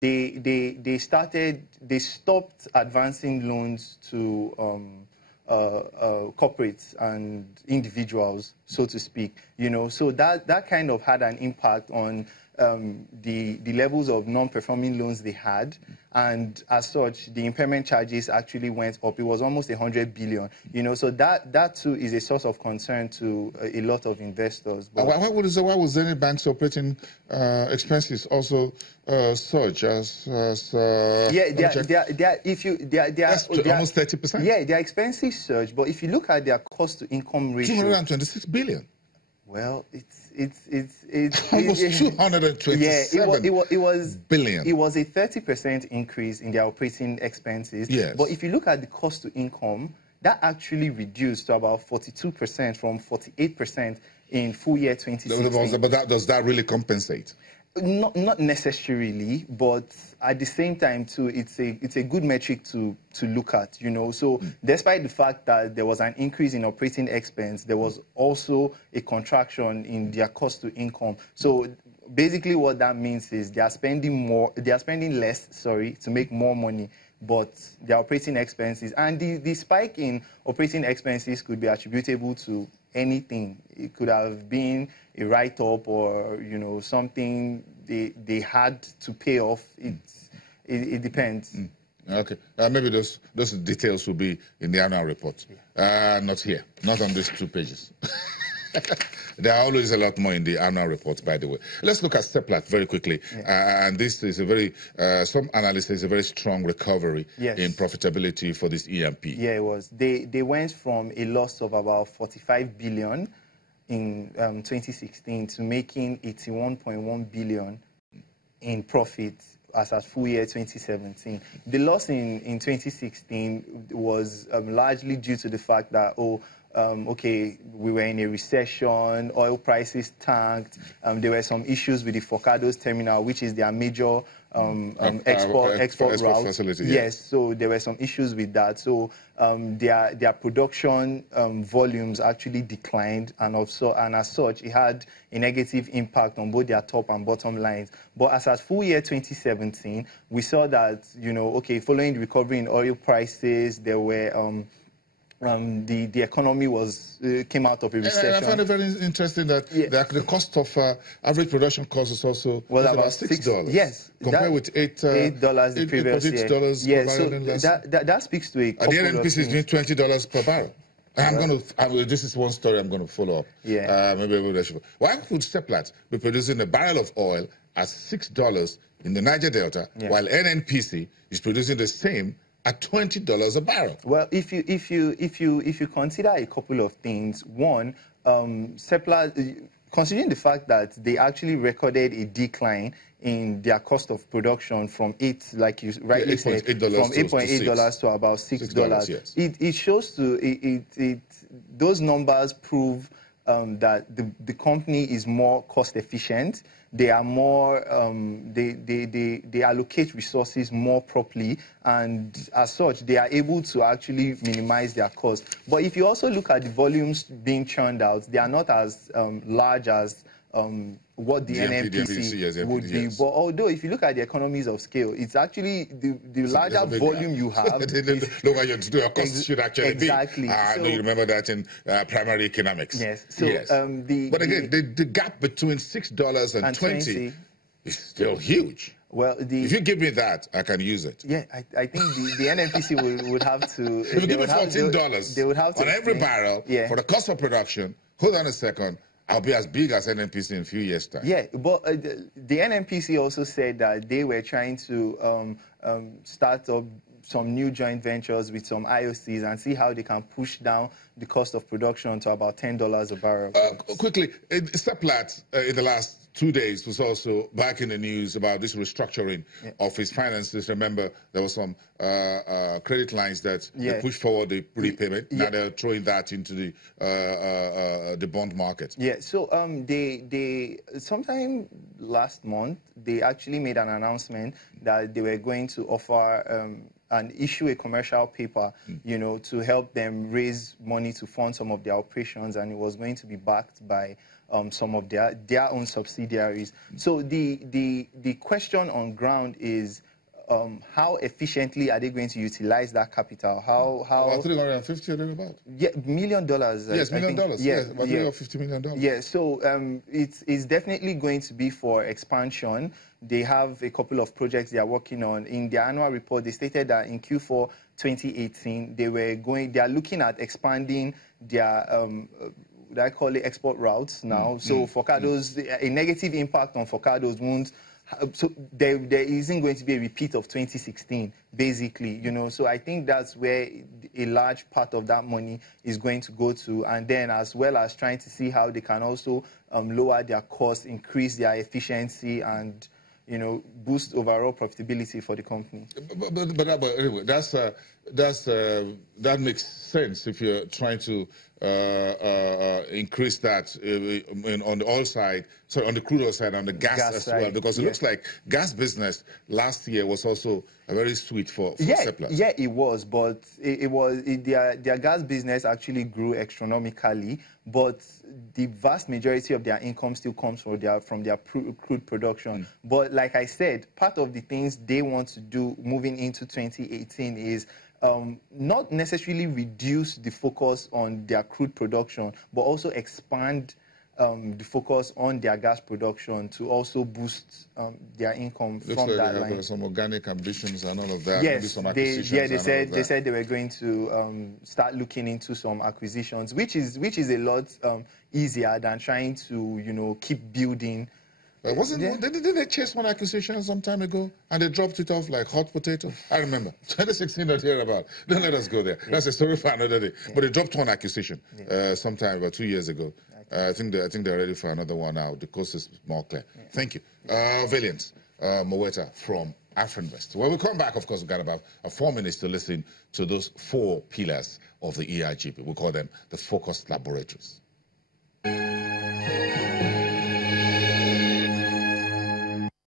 they stopped advancing loans to corporates and individuals, so to speak. So that kind of had an impact on the levels of non-performing loans they had, and as such, the impairment charges actually went up. It was almost 100 billion. So that too is a source of concern to a lot of investors. But why was any bank's operating expenses also surge? That's almost 30%. Yeah, their expenses surge, but if you look at their cost-to-income ratio, 226 billion. Well, it's almost 227 billion. It was a 30% increase in their operating expenses. Yes. But if you look at the cost to income, that actually reduced to about 42% from 48% in full year 2016. But does that really compensate? Not necessarily, but at the same time too, it's a good metric to look at, So despite the fact that there was an increase in operating expense, there was also a contraction in their cost to income. So basically what that means is they are spending less, to make more money, but their operating expenses, and the spike in operating expenses could be attributable to anything. It could have been a write-up or something they had to pay off. It depends. Okay, maybe those details will be in the annual report. Not here, not on these 2 pages. There are always a lot more in the annual report, by the way. Let's look at Seplat very quickly. Yeah. And this is a very, some analysts say it's a very strong recovery in profitability for this EMP. Yeah, it was. They went from a loss of about 45 billion in 2016 to making 81.1 billion in profit as at full year 2017. The loss in 2016 was largely due to the fact that, we were in a recession, oil prices tanked, there were some issues with the Forcados terminal, which is their major export route. Facility, yes, so there were some issues with that. So their production volumes actually declined, and as such, it had a negative impact on both their top and bottom lines. But as at full year 2017, we saw that, following the recovery in oil prices, there were the economy came out of a recession. I find it very interesting that the cost of average production cost is also about $6. Yes, compared with $8 the previous year. $8 per barrel. So that speaks to a couple the NNPC is doing $20 per barrel. This is one story I'm going to follow up. Yeah. Why would Seplat be producing a barrel of oil at $6 in the Niger Delta, while NNPC is producing the same at $20 a barrel? Well, if you consider a couple of things, one, Seplat, considering the fact that they actually recorded a decline in their cost of production from like you rightly said, from $8.8 to about $6. Yes. It shows those numbers prove that the company is more cost efficient. They are more, they allocate resources more properly, and as such, they are able to actually minimize their costs. But if you also look at the volumes being churned out, they are not as large as what the NNPC would be. But although if you look at the economies of scale, it's actually the larger volume you have. Look at your costs should actually be. Exactly. I know you remember that in primary economics. Yes. So, yes. But again, the gap between $6 and 20 is still huge. Well, if you give me that, I can use it. Yeah, I think the NNPC would have to. If you give me $14 they would have to on every barrel for the cost of production, hold on a second, I'll be as big as NNPC in a few years' time. Yeah, but the NNPC also said that they were trying to start up some new joint ventures with some IOCs and see how they can push down the cost of production to about $10 a barrel. Quickly, Seplat in the last 2 days was also back in the news about this restructuring of its finances. Remember, there were some credit lines that they pushed forward the repayment. Now they're throwing that into the bond market. Yeah, so they sometime last month, they actually made an announcement that they were going to offer and issue a commercial paper, to help them raise money to fund some of their operations, and it was going to be backed by some of their own subsidiaries. So the question on ground is, how efficiently are they going to utilize that capital? How about $350 or about? Yeah, $1 million. Yes, $1 million. Yes, about $50 million. Yeah, so it's definitely going to be for expansion. They have a couple of projects they are working on. In their annual report, they stated that in Q4 2018, they are looking at expanding their I call it export routes now. So Focados, a negative impact on Focados won't. So there isn't going to be a repeat of 2016, basically, you know. So I think that's where a large part of that money is going to go to, and then as well as trying to see how they can also lower their costs, increase their efficiency, and, you know, boost overall profitability for the company. But anyway, that makes sense if you're trying to increase that on the oil side, sorry, on the crude oil side, on the gas as side, well, because it looks like gas business last year was also very sweet for Seplat. Yeah, it was, but their gas business actually grew astronomically, but the vast majority of their income still comes from their crude production. But like I said, part of the things they want to do moving into 2018 is not necessarily reduce the focus on their crude production, but also expand the focus on their gas production to also boost their income from that line. They have some organic ambitions and all of that. Yes, maybe some acquisitions they said they were going to start looking into some acquisitions, which is a lot easier than trying to, you know, keep building. Didn't they chase one acquisition some time ago and they dropped it off like hot potato? I remember 2016 or thereabout. Don't let us go there. That's a story for another day. But they dropped one acquisition sometime about 2 years ago. I think they're ready for another one now. The coast is more clear. Thank you. Valiant, Moweta from Afrinvest. When we come back, of course, we've got about 4 minutes to listen to those 4 pillars of the EIGP. We call them the focused laboratories.